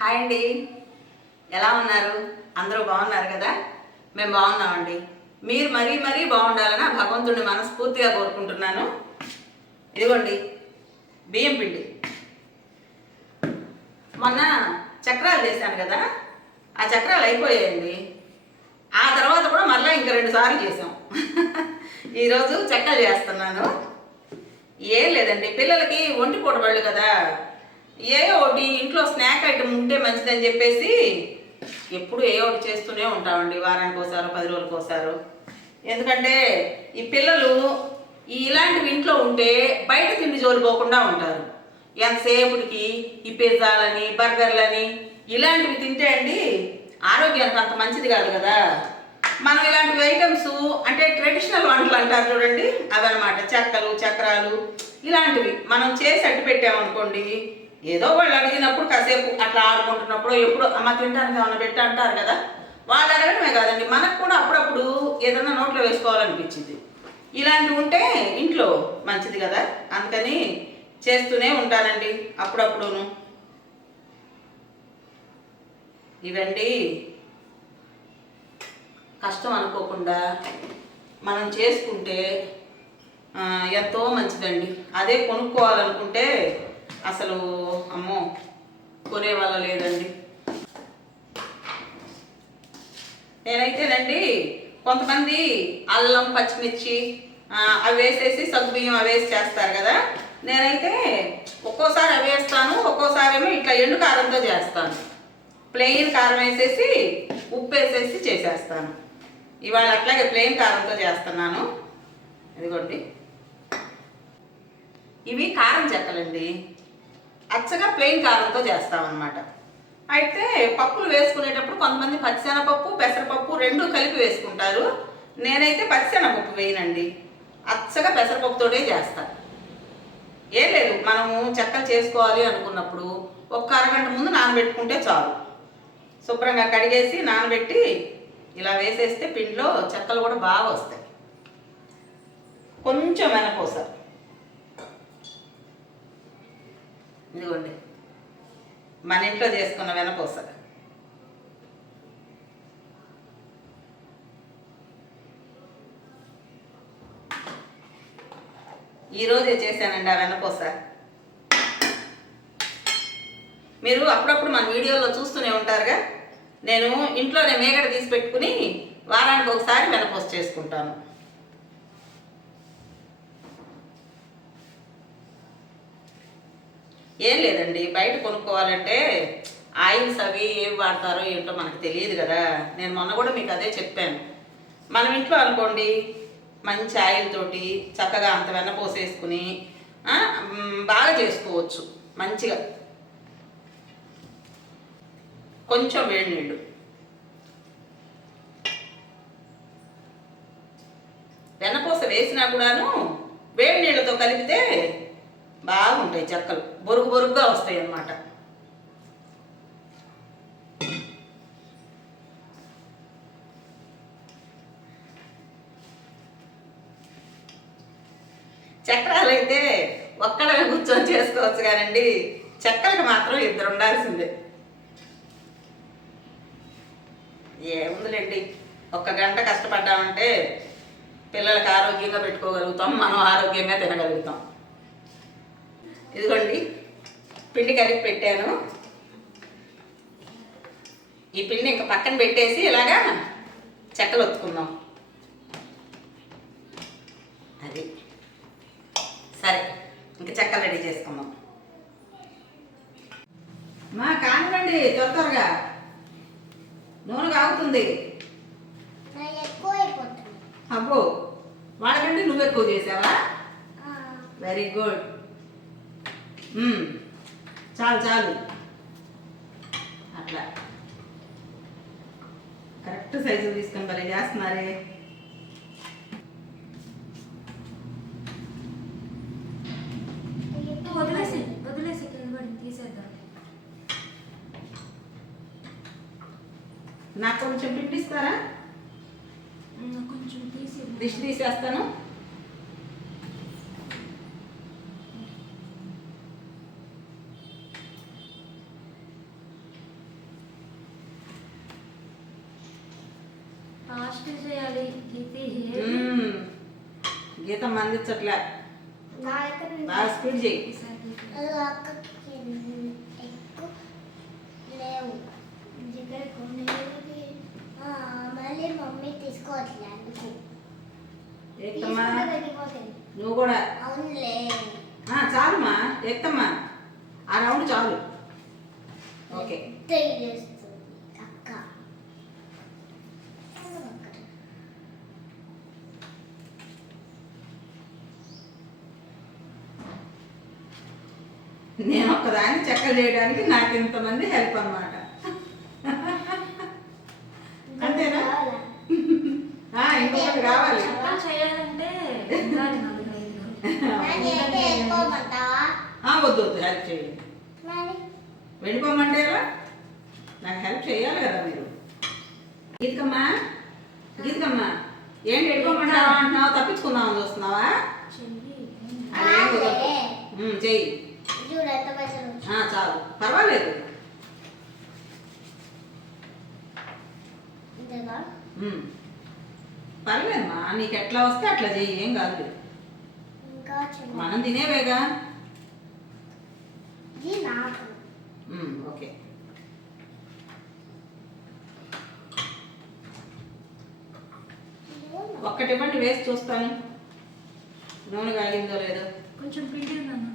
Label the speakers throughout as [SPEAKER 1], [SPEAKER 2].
[SPEAKER 1] Hi అండి. ఎలా ఉన్నారు? అందరూ బాగున్నారు కదా? మేము బాగున్నామండి. మీరు మరీ మరీ బాగుండాలని భగవంతుడిని మనస్ఫూర్తిగా కోరుకుంటున్నాను. ఇదిగోండి బియ్యం పిండి. మొన్న చక్రాలు చేశాను కదా? ఆ చక్రాలు అయిపోయాయండి. ఆ తర్వాత కూడా మళ్ళీ ఇంకా రెండు సార్లు చేసాం ఈరోజు చెక్కలు చేస్తున్నాను. ఏం లేదండి పిల్లలకి ఒంటి పూట వాళ్ళు కదా? ఏ ఒకటి ఇంట్లో స్నాక్ ఐటమ్ ఉంటే మంచిదని చెప్పేసి ఎప్పుడు ఏ ఒకటి చేస్తూనే ఉంటామండి. వారానికి ఒకసారి పది రోజులకు ఒకసారి. ఎందుకంటే ఈ పిల్లలు ఈ ఇలాంటివి ఇంట్లో ఉంటే బయట తిండి జోలు పోకుండా ఉంటారు. ఎంతసేపటికి ఈ పిజ్జాలని బర్గర్లని ఇలాంటివి తింటే అండి ఆరోగ్యానికి అంత మంచిది కాదు కదా. మనం ఇలాంటి ఐటమ్స్ అంటే ట్రెడిషనల్ వంటలు అంటారు చూడండి. అవన్నమాట చెక్కలు చక్రాలు ఇలాంటివి. మనం చేసి అడ్డు పెట్టామనుకోండి ఏదో వాళ్ళు అడిగినప్పుడు కాసేపు అట్లా ఆడుకుంటున్నప్పుడు ఎప్పుడు అమ్మ తినడానికి ఏమైనా పెట్టి అంటారు కదా వాళ్ళు అడగడమే కాదండి. మనకు కూడా అప్పుడప్పుడు ఏదైనా నోట్లో వేసుకోవాలనిపించింది. ఇలాంటివి ఉంటే ఇంట్లో మంచిది కదా అందుకని చేస్తూనే ఉంటానండి అప్పుడప్పుడును. ఇవండి. కష్టం అనుకోకుండా మనం చేసుకుంటే ఎంతో మంచిదండి. అదే కొనుక్కోవాలనుకుంటే అసలు అమ్మో కొనే వాళ్ళ లేదండి. నేనైతేనండి కొంతమంది అల్లం పచ్చిమిర్చి అవి వేసేసి సగ్గుబియ్యం అవి వేసి చేస్తారు కదా. నేనైతే ఒక్కోసారి అవి వేస్తాను ఒక్కోసారి ఏమో ఇట్లా ఎండు కారంతో చేస్తాను. ప్లెయిన్ కారం వేసేసి ఉప్పు వేసేసి చేసేస్తాను. ఇవాళ అట్లాగే ప్లెయిన్ కారంతో చేస్తున్నాను. ఇదిగోండి. ఇవి కారం చెక్కలండి. అచ్చగా ప్లెయిన్ కారంతో చేస్తామన్నమాట. అయితే పప్పులు వేసుకునేటప్పుడు కొంతమంది పచ్చిశనగపప్పు పెసరపప్పు రెండు కలిపి వేసుకుంటారు. నేనైతే పచ్చిశనగపప్పు వేయనండి. అచ్చగా పెసరపప్పుతోటే చేస్తాను ఏం లేదు మనము చెక్కలు చేసుకోవాలి అనుకున్నప్పుడు ఒక అరగంట ముందు నానబెట్టుకుంటే చాలు. శుభ్రంగా కడిగేసి నానబెట్టి ఇలా వేసేస్తే పిండిలో చెక్కలు కూడా బాగా వస్తాయి. కొంచెం వెనకోసారి ఇదిగోండి. మన ఇంట్లో చేసుకున్న వెనపూస ఈరోజే చేశానండి ఆ వెనపూస మీరు అప్పుడప్పుడు మన వీడియోలో చూస్తూనే ఉంటారుగా. నేను ఇంట్లోనే మేగడ తీసి పెట్టుకుని వారానికి ఒకసారి వెనపూస చేసుకుంటాను. ఏం లేదండి. బయట కొనుక్కోవాలంటే ఆయిల్స్ అవి ఏం వాడతారో ఏంటో మనకు తెలియదు కదా. నేను మొన్న కూడా మీకు అదే చెప్పాను. మనం ఇంట్లో అనుకోండి మంచి ఆయిల్ తోటి చక్కగా అంత వెన్న పోసేసుకుని బాగా చేసుకోవచ్చు. మంచిగా. కొంచెం వేడి నీళ్ళు. వెన్నపూస వేసినా కూడాను వేడి నీళ్ళతో కలిపితే బాగుంటాయి చెక్కలు. బొరుగు బొరుగుగా వస్తాయి అన్నమాట. చక్రాలు అయితే ఒక్కడమే కూర్చొని చేసుకోవచ్చు కానండి. చెక్కలకు మాత్రం ఇద్దరు ఉండాల్సిందే. ఏముందిలేండి ఒక్క గంట కష్టపడ్డామంటే పిల్లలకి ఆరోగ్యంగా పెట్టుకోగలుగుతాం మనం ఆరోగ్యంగా తినగలుగుతాం. ఇదిగోండి పిండి కలిపి పెట్టాను. ఈ పిండి ఇంకా పక్కన పెట్టేసి ఇలాగా చెక్కలు ఒత్తుకుందాం. అది. సరే ఇంకా చెక్కలు రెడీ చేసుకుందాం. మా కానివ్వండి త్వర త్వరగా. నూనె కాగుతుంది. అబ్బో వాళ్ళకంటే నువ్వు ఎక్కువ చేసావా?
[SPEAKER 2] ఆ,
[SPEAKER 1] వెరీ గుడ్. చాలు చాలు. అట్లా. కరెక్ట్ సైజు తీసుకొని భలే చేస్తున్నారే.
[SPEAKER 3] వదిలేసి వదిలేసి కింద పడి తీసేద్దాం.
[SPEAKER 1] నాకు కొంచెం పిండిస్తారా
[SPEAKER 3] కొంచెం తీసి
[SPEAKER 1] దిష్టి తీసేస్తాను
[SPEAKER 3] ఫాస్ట్ చేయాలి ఇది
[SPEAKER 1] మ్మ్. గీతం
[SPEAKER 2] దగ్గర
[SPEAKER 1] బాగా స్పీడ్ చేయి.
[SPEAKER 2] మళ్ళీ మమ్మీ తీసుకోవట్లే అందుకు.
[SPEAKER 1] ఎక్కుతమ్మా
[SPEAKER 2] తీసుకుంటే తగ్గిపోతుంది
[SPEAKER 1] నువ్వు కూడా.
[SPEAKER 2] అవునులే.
[SPEAKER 1] ఆ, చాలుమా. ఎక్కుతమ్మా ఆ రౌండ్ చాలు. ఓకే
[SPEAKER 2] పెద్ద చేస్తుంది అక్క
[SPEAKER 1] నేను ఒక్కదాన్ని చెక్కలు చేయడానికి నాకు ఇంతమంది హెల్ప్ అన్నమాట. అంతేనా? ఆ, ఇంకొకటి కావాలి
[SPEAKER 3] చేయాలంటే
[SPEAKER 1] వద్దు వద్దు హెల్ప్ చేయండి
[SPEAKER 2] మరి?
[SPEAKER 1] వెళ్ళిపోమంటే నాకు హెల్ప్ చేయాలి కదా మీరు. గీతకమ్మా గీతకమ్మా ఏంటి వెళ్ళిపోమంటావా అంటున్నావు? తప్పించుకుందామని చూస్తున్నావా? అదేం చెయ్యి. చాలు. పర్వాలేదు. పర్లేదమ్మా నీకు ఎట్లా వస్తే అట్లా చెయ్యి ఏం కాదు మనం తినేవేగా? ఓకే. ఒక్కటి ఇవ్వండి వేసి చూస్తాను. నూనె కాగిందో లేదో.
[SPEAKER 3] కొంచెం పిండి నాన్న అందులో వేసి చూడు.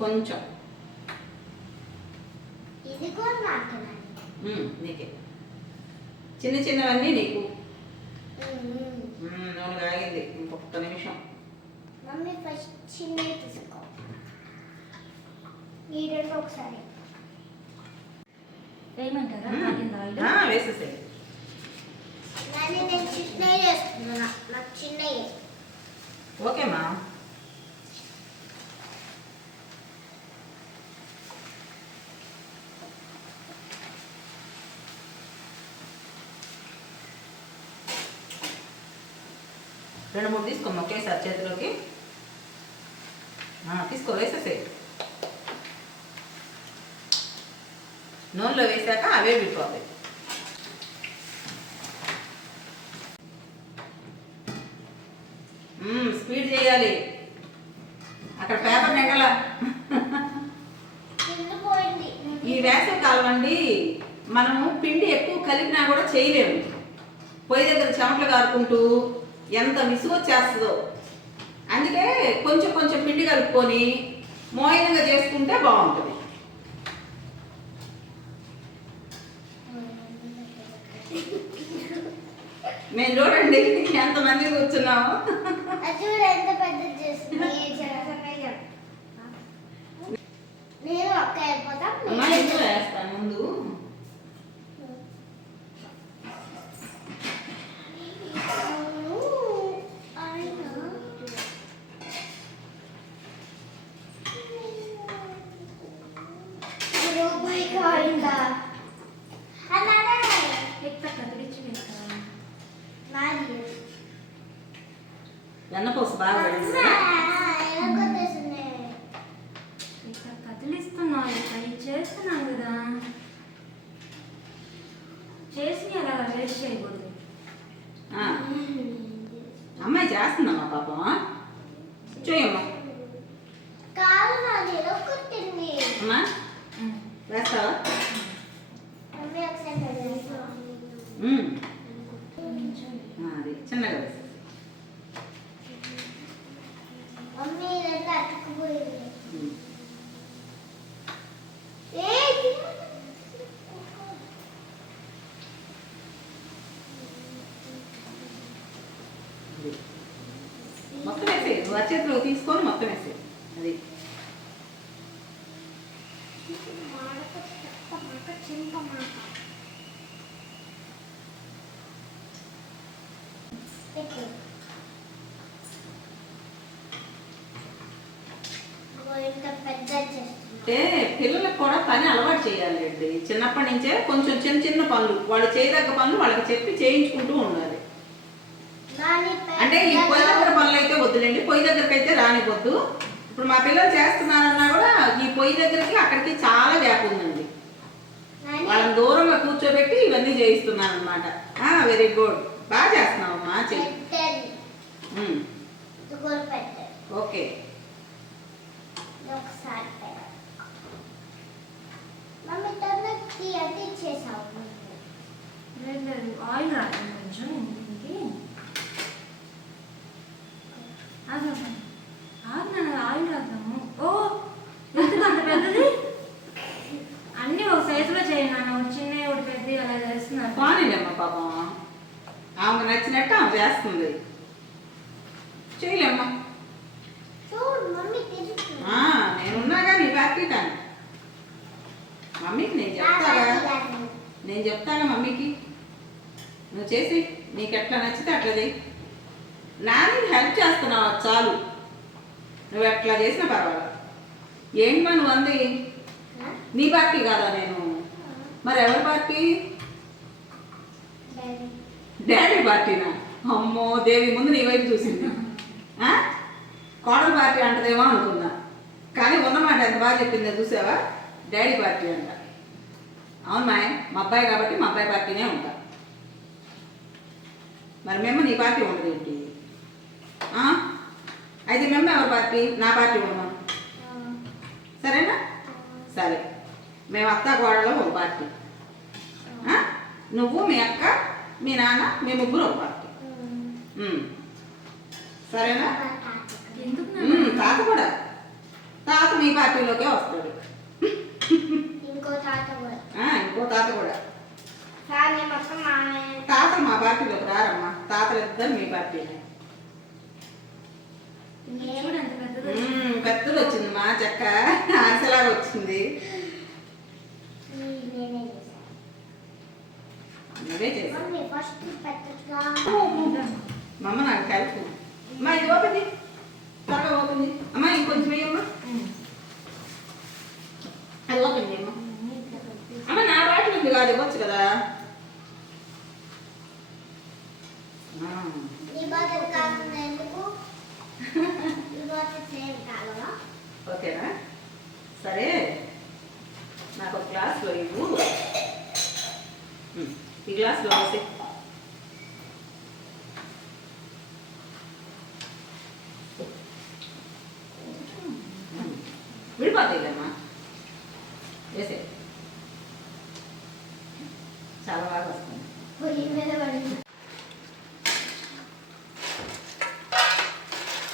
[SPEAKER 1] కొంచెం.
[SPEAKER 2] నాకు.
[SPEAKER 1] చిన్న చిన్నవన్నీ నీకు. నూనె కాగింది ఇంకొక నిమిషం.
[SPEAKER 2] మమ్మీ ఫస్ట్ చిన్నవి తీసుకో. ఈ రెండు ఒకసారి.
[SPEAKER 3] వేయమంటారా?
[SPEAKER 1] వేసేసేయ్. ఓకేమా రెండు మూడు తీసుకోమ్మా. ఒకేసారి చేతిలోకి. తీసుకో వేసేసే నూనెలో వేసాక అవే విడిపోతాయి. స్పీడ్ చేయాలి. అక్కడ పేపర్ నెగల ఈ వేసవి కాలం అండి మనము పిండి ఎక్కువ కలిపినా కూడా చేయలేము. పొయ్యి దగ్గర చెమటలు కారుకుంటూ ఎంత విసుగు వచ్చేస్తుందో. అందుకే కొంచెం కొంచెం పిండి కలుపుకొని మోయనంగా చేసుకుంటే బాగుంటుంది. మేము చూడండి ఎంతమంది కూర్చున్నాము.
[SPEAKER 2] అది ఎంత చేస్తుంది నేను ఒక్క అయిపోతాం
[SPEAKER 1] అమ్మా ఇందులో వేస్తాను ముందు
[SPEAKER 2] రూపాయి కాయిందా అలానే
[SPEAKER 3] ఎక్కువ కదిలించి వేస్తారా
[SPEAKER 2] నాది
[SPEAKER 1] వెన్నపూస బాగా పడింది
[SPEAKER 2] ఎలా కొట్టేసింది
[SPEAKER 3] ఇక్కడ కదిలిస్తున్నావు ఇక్కడ ఇది చేస్తున్నాను కదా చేసి అలా వేస్ట్ చేయకూడదు.
[SPEAKER 1] ఆ, అమ్మాయి చేస్తుందమ్మా పాపం చేయమ్మా
[SPEAKER 2] కాదు నాది ఎలా కొట్టింది
[SPEAKER 1] అమ్మా
[SPEAKER 3] ఉమ్.
[SPEAKER 1] వేస్తావా
[SPEAKER 2] మమ్మీ ఒకసారి కదిలించు.
[SPEAKER 1] మ్మ్.
[SPEAKER 3] కొంచెం
[SPEAKER 1] ఆ, అది చిన్నగా వేసేసి
[SPEAKER 2] మమ్మీ ఇదంతా అతుక్కుపోయింది
[SPEAKER 1] మ్మ్.
[SPEAKER 2] ఏయ్!
[SPEAKER 1] అది. మొత్తం వేసే నువ్వు అచేతిలో తీసుకొని మొత్తం వేసే అది
[SPEAKER 2] మాడక చెత్త మాట, చింత మాట. పెట్టు. ఇదిగో ఇంత పెద్ద చేస్తున్నా
[SPEAKER 1] అంటే పిల్లలకు కూడా పని అలవాటు చేయాలండి చిన్నప్పటి నుంచే కొంచెం చిన్న చిన్న పనులు వాళ్ళు చేయదగ్గ పనులు వాళ్ళకి చెప్పి చేయించుకుంటూ ఉండాలి. అంటే ఈ పొయ్యి దగ్గర పనులు అయితే వద్దులేండి పొయ్యి దగ్గరకు అయితే రానివ్వద్దు. ఇప్పుడు మా పిల్లలు చేస్తున్నారన్నా కూడా ఈ పొయ్యి దగ్గరికి అక్కడికి చాలా గ్యాప్ ఉందండి. వాళ్ళని దూరంగా కూర్చో కూర్చోబెట్టి ఇవన్నీ చేయిస్తున్నాను అనమాట వెరీ గుడ్ బాగా చేస్తున్నావు అమ్మా చెయ్యి ఓకే.
[SPEAKER 2] ఇది ఒకసారి పెట్టాలి మమ్మీ తనకి అది చేసావు
[SPEAKER 3] లేదు లేదు ఆయిల్ రాదు కొంచెం దీనికి ఆగు ఆగు నాన్న ఆయిల్ రాద్దాము ఓ ఎందుకు అంత పెద్దది అన్నీ ఒక సైజులో చేయండి నాన్న ఒకటి చిన్న ఒకటి పెద్ద అలా చేస్తున్నారు
[SPEAKER 1] పోనీలేమ్మా పాపం ఆమెకు నచ్చినట్టు ఆమె చేస్తుంది చేయలేమ్మా
[SPEAKER 2] చూడు మమ్మీ తిరుగుతుంది
[SPEAKER 1] ఆ, నేనున్నాగా నీ పార్టీ కానీ మమ్మీకి నేను చెప్తాగా నేను చెప్తాగా మమ్మీకి నువ్వు చేసి నీకు ఎట్లా నచ్చితే అట్లా చేయి నాని హెల్ప్ చేస్తున్నావు అది చాలు నువ్వు ఎట్లా చేసినా పర్వాలేదు ఏంటి మా నువ్వు అంది నీ పార్టీ కాదా నేను? మరి ఎవరి పార్టీ? డాడీ. పార్టీనా? అమ్మో దేవి ముందు నీ వైపు చూసింది. ఆ? కోడల పార్టీ అంటదేమో అనుకున్నా. కానీ ఉన్నమాట ఎంత బాగా చెప్పిందో చూసావా? డాడీ పార్టీ అంట. అవును మాయ మా అబ్బాయి కాబట్టి మా అబ్బాయి పార్టీనే ఉంటా. మరి మేము నీ పార్టీ ఉండదు ఏంటి? అయితే మేము ఎవరి పార్టీ? నా పార్టీ ఉన్నాం సరేనా? సరే. మేము అత్త కోడలో ఒక పార్టీ? నువ్వు మీ అక్క మీ నాన్న మీ ముగ్గురు ఒక పార్టీ. సరేనా? తాత కూడా తాత. మీ పార్టీలోకే వస్తాడు.
[SPEAKER 2] ఇంకో తాత కూడా.
[SPEAKER 1] ఆ, ఇంకో తాత కూడా. మా పార్టీలోకి రారమ్మా. తాతలు ఇద్దరు మీ
[SPEAKER 3] పెద్దది.
[SPEAKER 1] ఉమ్, పెద్దది వచ్చింది మా చెక్క. అరసలాగా వచ్చింది. నువ్వే
[SPEAKER 2] ఫస్ట్
[SPEAKER 1] నాకు కలుపు అమ్మా ఇది ఓపెన్ త్వరగా ఓపెన్ అమ్మా ఇంకొంచెం వేయమ్మా అది ఓపెన్ చేయమ్మా అమ్మ నా బాటిల్ ఉంది కాదు ఇవ్వచ్చు కదా ఓకేనా? సరే. నాకు ఒక గ్లాస్లో ఇవ్వు ఉమ్, ఈ గ్లాస్లో వేసి విడిపోతాయిలేమ్మా వేసే చాలా బాగా వస్తుంది
[SPEAKER 2] పొయ్యి మీద పడింది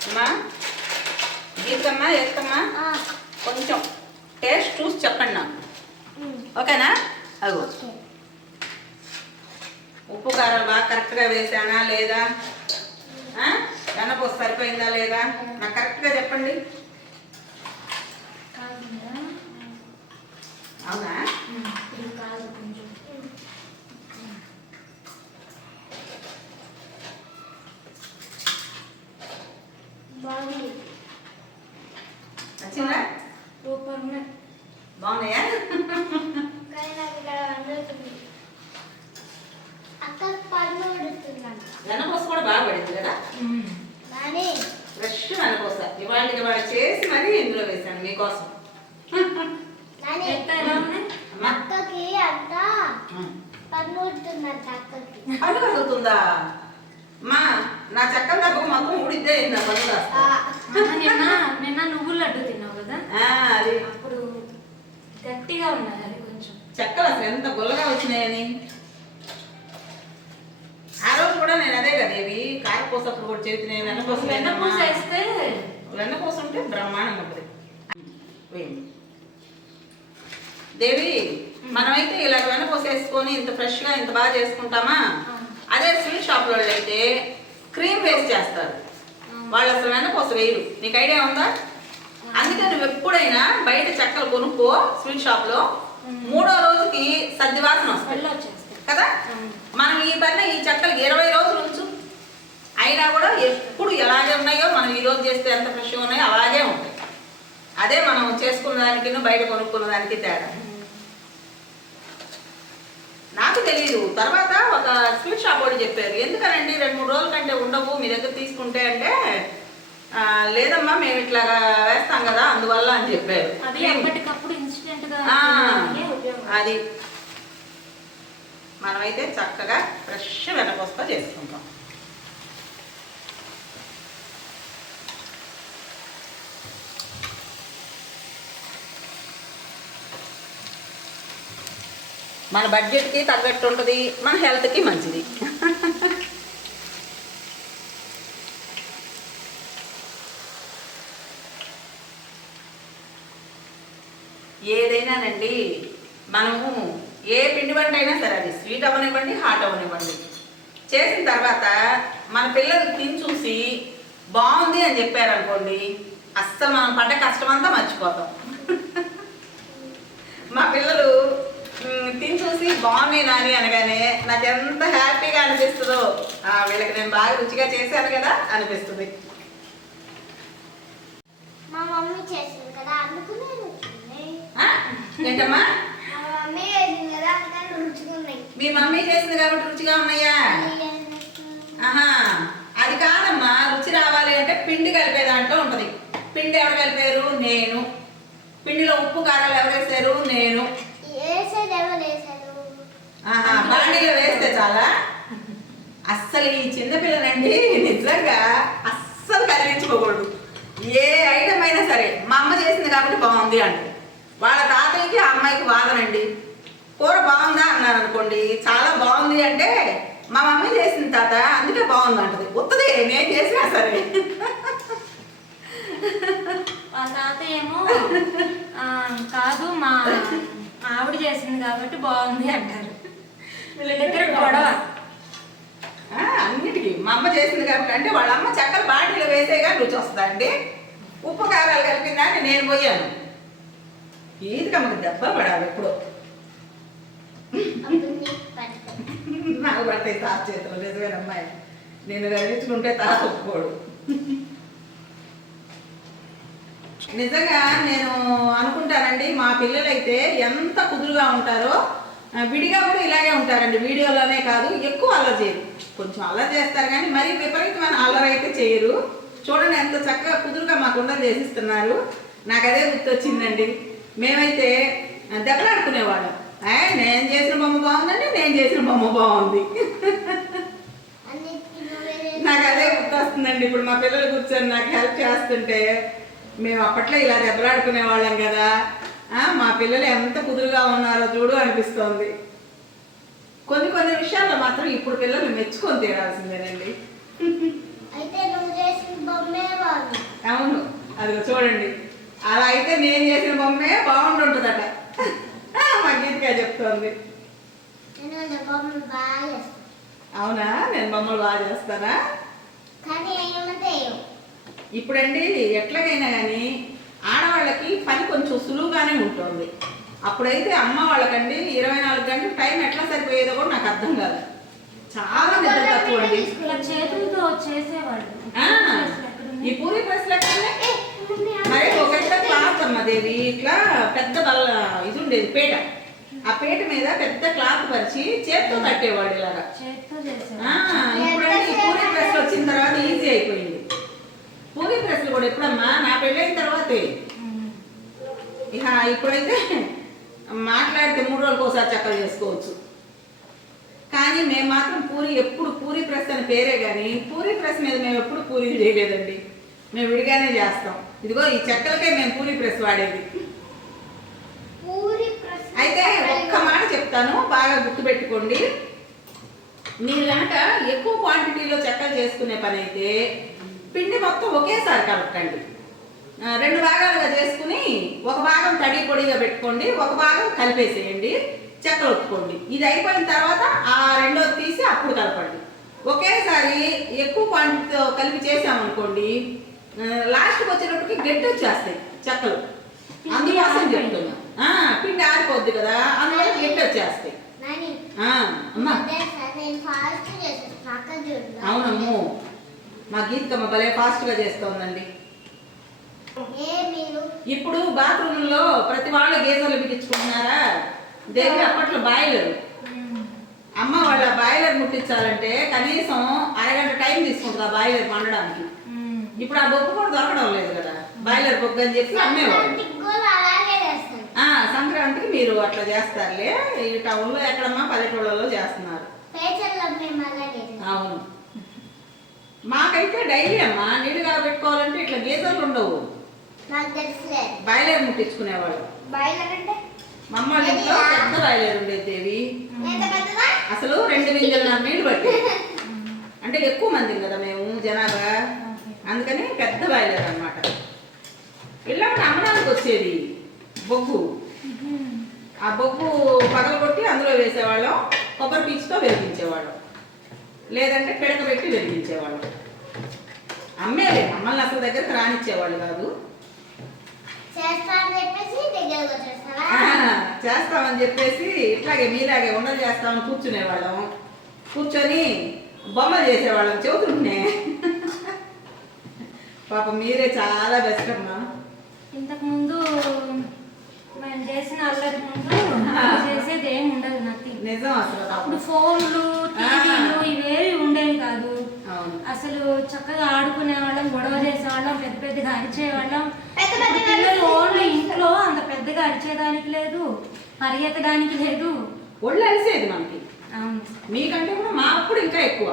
[SPEAKER 1] అమ్మా గీతమ్మా ఎత్తమ్మా
[SPEAKER 2] ఆ,
[SPEAKER 1] కొంచెం టేస్ట్ చూసి చెప్పండి నాకు
[SPEAKER 2] ఉమ్,
[SPEAKER 1] ఓకేనా అగో
[SPEAKER 2] ఓకే
[SPEAKER 1] ఉప్పు కారం బాగా కరెక్ట్గా వేసానా లేదా ఆ? వెన్నపూస సరిపోయిందా లేదా నాకు కరెక్ట్గా చెప్పండి
[SPEAKER 3] కాదురా?
[SPEAKER 1] అవునా
[SPEAKER 3] ఉమ్. ఇది కాదు కొంచెం
[SPEAKER 2] బాగుంది
[SPEAKER 1] నచ్చిందా
[SPEAKER 3] సూపర్ ఉన్నాయి
[SPEAKER 1] బాగున్నాయా
[SPEAKER 2] కానీ నాకు ఇక్కడ వండుతుంది అక్క పన్ను ఉడుతుందంట
[SPEAKER 1] వెన్నపూస కూడా బాగా పడింది కదా
[SPEAKER 3] ఉమ్.
[SPEAKER 2] కానీ
[SPEAKER 1] ఫ్రెష్ వెన్నపూస ఇవాళ ఇవాళ చేసి మరీ ఇందులో వేసాను మీకోసం
[SPEAKER 2] కానీ
[SPEAKER 3] ఎంత ఎలా ఉన్నాయి
[SPEAKER 1] అమ్మా
[SPEAKER 2] అక్కకి అంట పన్ను ఉడుతుందంట అక్కకి
[SPEAKER 1] పళ్ళు కదులుతుందా అమ్మా నా చక్కల దెబ్బకు మొత్తం ఊడిద్దే అయిందా పళ్ళు కాస్త
[SPEAKER 2] ఆ,
[SPEAKER 3] అమ్మ, నిన్న నిన్న నువ్వుల లడ్డు తిన్నావు కదా
[SPEAKER 1] ఆ, అది
[SPEAKER 3] అప్పుడు గట్టిగా ఉన్నది అది కొంచెం.
[SPEAKER 1] చెక్కలు అసలు ఎంత గుల్లగా వచ్చినాయని. ఆ రోజు కూడా నేను అదే కదా ఇవి కారపూసప్పుడు కూడా చేతినే వెన్నపూస
[SPEAKER 3] వెన్నపూస వేస్తే
[SPEAKER 1] వెన్నపూస ఉంటే బ్రహ్మాండంగా ఉంటుంది. దేవి మనమైతే ఇలా వెన్నపూస వేసుకొని ఇంత ఫ్రెష్గా ఇంత బాగా చేసుకుంటామా? అదే స్వీట్ షాప్లో వాళ్ళు అయితే క్రీమ్ వేస్ట్ చేస్తారు. వాళ్ళు అసలు వెన్నపూస వేయరు. నీకు ఐడియా ఉందా? అందుకే నువ్వు ఎప్పుడైనా బయట చెక్కలు కొనుక్కో స్వీట్ షాప్లో. మూడో రోజుకి సర్ది వాసన వస్తుంది. కదా. మనం ఈ పైన ఈ చెక్కలు ఇరవై రోజులు ఉంచు. అయినా కూడా ఎప్పుడు ఎలాగే ఉన్నాయో మనం ఈ రోజు చేస్తే ఎంత ఫ్రెష్గా ఉన్నాయో అలాగే ఉంటాయి. అదే మనం చేసుకున్న దానికి బయట కొనుక్కున్న దానికి తేడా. నాకు తెలియదు తర్వాత ఒక స్వీట్ షాప్ వాడు చెప్పారు. ఎందుకనండి రెండు మూడు రోజుల కంటే ఉండవు? మీ దగ్గర తీసుకుంటే అంటే "ఆ, లేదమ్మా మేము ఇట్లా వేస్తాం కదా అందువల్ల అని చెప్పారు.
[SPEAKER 3] అది
[SPEAKER 1] మనమైతే చక్కగా ఫ్రెష్ వెనకోస్తా చేసుకుంటాం. మన బడ్జెట్కి తగ్గట్టు ఉంటుంది మన హెల్త్కి మంచిది. ఏదైనానండి మనము ఏ పిండి వంట అయినా సరే అది స్వీట్ అవనివ్వండి హాట్ అవనివ్వండి చేసిన తర్వాత మన పిల్లలు తిని చూసి బాగుంది అని చెప్పారనుకోండి అస్సలు మనం పడ్డ కష్టం అంతా మర్చిపోతాం. మా పిల్లలు తిని చూసి బాగున్నాయి నాని అనగానే నాకు ఎంత హ్యాపీగా అనిపిస్తుందో ఆ, వీళ్ళకి నేను బాగా రుచిగా చేశాను కదా అనిపిస్తుంది.
[SPEAKER 2] మా మమ్మీ చేసింది కదా అందుకు నేను వచ్చింది
[SPEAKER 1] ఆ? ఏంటమ్మా?
[SPEAKER 2] మా మమ్మీ చేసింది
[SPEAKER 1] కాబట్టి రుచిగా ఉన్నాయా? ఆహా అది కాదమ్మా రుచి రావాలి అంటే పిండి కలిపే దాంట్లో ఉంటది. పిండి ఎవరు కలిపారు? నేను. పిండిలో ఉప్పు కారాలు ఎవరు వేసారు? నేను. ఆహా బాండీలో వేస్తే చాలా. అస్సలు ఈ చిన్నపిల్లనండి నిజంగా అస్సలు కలిగించుకోకూడదు ఏ ఐటమ్ అయినా సరే మా అమ్మ చేసింది కాబట్టి బాగుంది అంటే వాళ్ళ తాతయ్యకి ఆ అమ్మాయికి వాదనండి. కూర బాగుందా అన్నారు అనుకోండి. చాలా బాగుంది అంటే మా మమ్మీ చేసింది తాత అందుకే బాగుంది అంటది ఉత్తది నేను చేసినా సరే.
[SPEAKER 3] వాళ్ళ తాత ఏమో కాదు మా ఆవిడ చేసింది కాబట్టి బాగుంది అంటారు. వీళ్ళిద్దరు గొడవ.
[SPEAKER 1] అన్నిటికీ. మా అమ్మ చేసింది కాబట్టి అంటే వాళ్ళ అమ్మ చక్కల బాటిలో వేసే కానీ రుచి వస్తుందండి. ఉప్పు కారాలు కలిపిందా నేను పోయాను. ఏది కమ్మకి దెబ్బ పడాలి ఎప్పుడు.
[SPEAKER 2] నాకు
[SPEAKER 1] పడతాయి తాత చేతులు నిజమైన అమ్మాయి. నేను గదిలించుకుంటే తాత ఒప్పుకోడు. నిజంగా నేను అనుకుంటానండి మా పిల్లలైతే ఎంత కుదురుగా ఉంటారో విడిగా కూడా ఇలాగే ఉంటారండి వీడియోలోనే కాదు ఎక్కువ అల్లరి చేయరు. కొంచెం అల్లరి చేస్తారు కానీ మరీ విపరీతమైన అల్లరి అయితే చేయరు. చూడండి ఎంత చక్కగా కుదురుగా మాకుండా చేసిస్తున్నారు. నాకు అదే గుర్తొచ్చిందండి. మేమైతే దెబ్బలాడుకునేవాళ్ళం. ఏ, నేను చేసిన బొమ్మ బాగుందండి నేను చేసిన బొమ్మ బాగుంది. నాకు అదే గుర్తొస్తుందండి. ఇప్పుడు మా పిల్లలు కూర్చొని నాకు హెల్ప్ చేస్తుంటే మేము అప్పట్లో ఇలా దెబ్బలాడుకునే వాళ్ళం కదా మా పిల్లలు ఎంత కుదురుగా ఉన్నారో చూడు అనిపిస్తోంది. కొన్ని కొన్ని విషయాల్లో మాత్రం ఇప్పుడు పిల్లలు మెచ్చుకొని తీరాల్సిందేనండి. అవును. అదిగో చూడండి. అలా అయితే నేను చేసిన బొమ్మే బాగుంటుంటుందట. మా గీతిక చెప్తోంది. అవునా? నేను బొమ్మలు బాగా చేస్తానా. ఇప్పుడండి ఎట్లాగైనా కానీ ఆడవాళ్ళకి పని కొంచెం సులువుగానే ఉంటుంది. అప్పుడైతే అమ్మ వాళ్ళకండి ఇరవై నాలుగు గంటలు టైం ఎట్లా సరిపోయేదో కూడా నాకు అర్థం కాదు. చాలా నిద్ర తక్కువ అండి? ఈ పూరి ఎక్కడున్నాయి?
[SPEAKER 2] ఏ, మమ్మీ,
[SPEAKER 1] మరి ఒక పెద్ద క్లాత్ అమ్మ దేవి ఇట్లా పెద్ద బల్ల ఇది ఉండేది పీట. ఆ పీట మీద పెద్ద క్లాత్ పరిచి చేత్తో కట్టేవాడు ఇలాగా. ఇప్పుడంటే ఈ పూరి డ్రెస్లు వచ్చిన తర్వాత ఈజీ అయిపోయింది. పూరి డ్రెస్లు కూడా ఎప్పుడమ్మా? నా పెళ్ళైన తర్వాతే. ఇక ఇప్పుడైతే మాట్లాడితే మూడు రోజులకు ఒకసారి చక్కలు చేసుకోవచ్చు. కానీ మేము మాత్రం పూరి ఎప్పుడు పూరి ప్రెస్ అని పేరే కానీ పూరి ప్రెస్ మీద మేము ఎప్పుడు పూరీలు చేయలేదండి. మేము విడిగానే చేస్తాం. ఇదిగో ఈ చెక్కలకే మేము పూరి ప్రెస్ వాడేది. అయితే ఒక్క మాట చెప్తాను బాగా గుర్తుపెట్టుకోండి. మీరు కనుక ఎక్కువ క్వాంటిటీలో చెక్కలు చేసుకునే పని అయితే పిండి మొత్తం ఒకేసారి కలపకండి. రెండు భాగాలుగా చేసుకుని ఒక భాగం తడి పొడిగా పెట్టుకోండి ఒక భాగం కలిపేసేయండి చెక్కలు ఒత్తుకోండి. ఇది అయిపోయిన తర్వాత ఆ రెండోది తీసి అప్పుడు కలపండి. ఒకేసారి ఎక్కువ క్వాంటిటీతో కలిపి చేసామనుకోండి లాస్ట్కి వచ్చేటప్పటికి గట్టి వచ్చేస్తాయి చెక్కలు. అందుకోసం చెప్తున్నా. పిండి ఆరిపోద్ది కదా అందువల్ల గట్టి వచ్చేస్తాయి. అవునమ్ము. మా గీతమ్మ భలే ఫాస్ట్గా చేస్తోందండి. ఇప్పుడు బాత్రూంలో ప్రతి వాళ్ళు గీజర్లు బిగించుకుంటున్నారా దేవి అప్పట్లో బాయిలర్. అమ్మ వాళ్ళ బాయిలర్ ముట్టించాలంటే కనీసం అరగంట టైం తీసుకుంటుంది ఆ బాయిలర్ మండడానికి. ఇప్పుడు ఆ బొగ్గు కూడా దొరకడం లేదు కదా. బాయిలర్ బొగ్గు అని చెప్పి అమ్మేవాళ్ళు.
[SPEAKER 2] సంక్రాంతికి
[SPEAKER 1] మీరు అట్లా చేస్తారులే. ఈ టౌన్లో ఎక్కడమ్మా? పల్లెటూళ్ళలో చేస్తున్నారు. అవును. మాకైతే డైలీ అమ్మా నీళ్ళు కాబెట్టుకోవాలంటే ఇట్లా గీజర్లు ఉండవు. బాయిలర్ ముట్టించుకునేవాళ్ళు. మా అమ్మ ఇంట్లో పెద్ద బాయిలర్ ఉండేది దేవి. అసలు రెండు బిందెలు నా నీళ్ళు పట్టి అంటే ఎక్కువ మంది కదా మేము జనాభా. అందుకని పెద్ద బాయిలర్ అన్నమాట. ఇళ్ళకి అమ్మడానికి వచ్చేది బొగ్గు. ఆ బొగ్గు పగలగొట్టి అందులో వేసేవాళ్ళం కొబ్బరి పీచుతో వెలిగించేవాళ్ళం. లేదంటే పిడక పెట్టి వెలిగించేవాళ్ళం. అమ్మేలే మమ్మల్ని అసలు దగ్గరికి రానిచ్చేవాళ్ళు కాదు. చేస్తామని చెప్పేసి ఇట్లాగే మీలాగే ఉండలు చేస్తామని కూర్చునేవాళ్ళం. కూర్చొని బొమ్మలు చేసేవాళ్ళం చెబుతుంటే పాప మీరే చాలా బెస్ట్ అమ్మా.
[SPEAKER 3] ఇంతకు ముందు మేము చేసిన అల్లరి ముందు చేసేది ఏమి ఉండదు నథింగ్
[SPEAKER 1] నిజం అసలు.
[SPEAKER 3] అప్పుడు ఫోన్లు టీవీలు ఇవేవి ఉండేవి కాదు.
[SPEAKER 1] అవును.
[SPEAKER 3] అసలు చక్కగా ఆడుకునే వాళ్ళం గొడవ చేసేవాళ్ళం పెద్ద పెద్దగా అరిచేవాళ్ళం. పిల్లలు ఓన్లీ ఇంట్లో అంత పెద్దగా అరిచేదానికి లేదు పరిగెత్తడానికి లేదు.
[SPEAKER 1] ఒళ్ళు అలిసేది మనకి.
[SPEAKER 3] అవును.
[SPEAKER 1] మీకంటే కూడా మా అప్పుడు ఇంకా ఎక్కువ.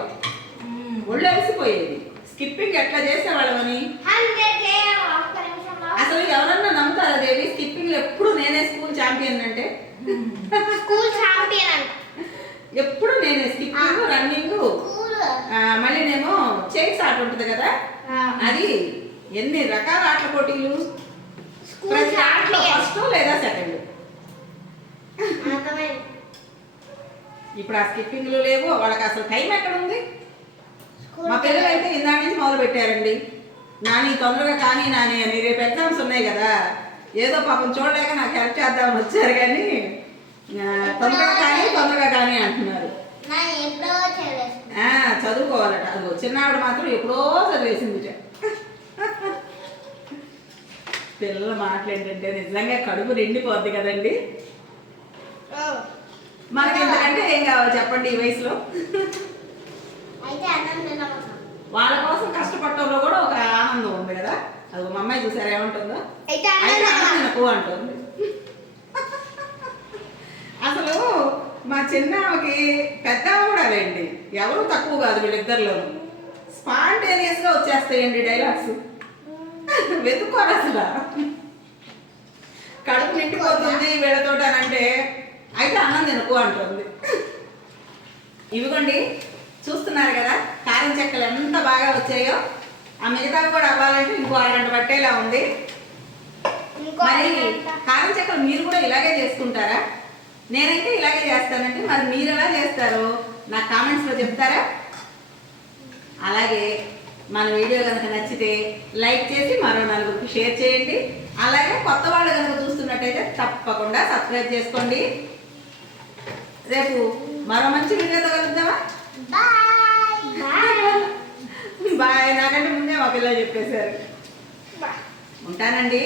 [SPEAKER 1] ఒళ్ళు అలిసిపోయేది స్కిప్పింగ్ ఎట్లా చేసేవాళ్ళమని? అసలు ఎవరన్నా నమ్ముతారా దేవి? స్కిప్పింగ్ ఎప్పుడు నేనే స్కూల్ ఛాంపియన్ అంటే?
[SPEAKER 2] స్కూల్ ఛాంపియన్
[SPEAKER 1] ఎప్పుడు నేనే స్కిప్పింగ్ రన్నింగ్? మళ్ళీ నేమో చైర్స్ ఆట ఉంటుంది కదా? అది ఎన్ని రకాల ఆటల పోటీలు?
[SPEAKER 2] స్కూల్
[SPEAKER 1] ప్రతి ఆటలో ఫస్ట్ లేదా సెకండ్? ఇప్పుడు ఆ స్కిప్పింగ్లు లేవు వాళ్ళకి అసలు టైం ఎక్కడ ఉంది మా పిల్లలు అయితే ఇందాక నుంచి మొదలు పెట్టారండి. నాని తొందరగా కానీ నాని అని. రేపు ఎగ్జామ్స్ ఉన్నాయి కదా. ఏదో పాపం చూడలేక నాకు హెల్ప్ చేద్దామని వచ్చారు కానీ తొందరగా కానీ తొందరగా కానీ అంటున్నారు. చదువుకోవాలట. అదిగో చిన్నావిడ మాత్రం ఎప్పుడో చదివేసింది పిల్లల మాట్లాడిందంటే నిజంగా కడుపు నిండిపోద్ది కదండి. మనకి ఇంతకంటే ఏం కావాలి చెప్పండి ఈ వయసులో? వాళ్ళ కోసం కష్టపడటంలో కూడా ఒక ఆనందం ఉంది కదా? అది మా అమ్మాయి చూసారా ఏమంటుందో?
[SPEAKER 2] అయితే
[SPEAKER 1] నాకు అంటుంది. అసలు మా చిన్నామకి పెద్ద కూడా రండి ఎవరు తక్కువ కాదు వీళ్ళిద్దరిలోనూ. స్పాంటేనియస్గా వచ్చేస్తాయండి డైలాగ్స్. వెతుక్కోరు అసలు. కడుపు నిండిపోతుంది వీళ్ళతోటి అని అంటే అయితే అన్నం తినకు అంటుంది. ఇవిగోండి. చూస్తున్నారు కదా? కారం చెక్కలు ఎంత బాగా వచ్చాయో? ఆ మిగతావి కూడా అవ్వాలంటే ఇంకో అరగంట పట్టేలా ఉంది. మరి. కారం చెక్కలు మీరు కూడా ఇలాగే చేసుకుంటారా? నేనైతే ఇలాగే చేస్తానంటే మరి మీరు ఎలా చేస్తారో నాకు కామెంట్స్లో చెప్తారా? అలాగే మన వీడియో కనుక నచ్చితే లైక్ చేసి మరో నలుగురికి షేర్ చేయండి. అలాగే కొత్త వాళ్ళు కనుక చూస్తున్నట్టయితే తప్పకుండా సబ్స్క్రైబ్ చేసుకోండి. రేపు మరో మంచి వీడియోతో కలుద్దామా? బాయ్ నాకంటే ముందే మా పిల్లలు చెప్పేశారు. ఉంటానండి.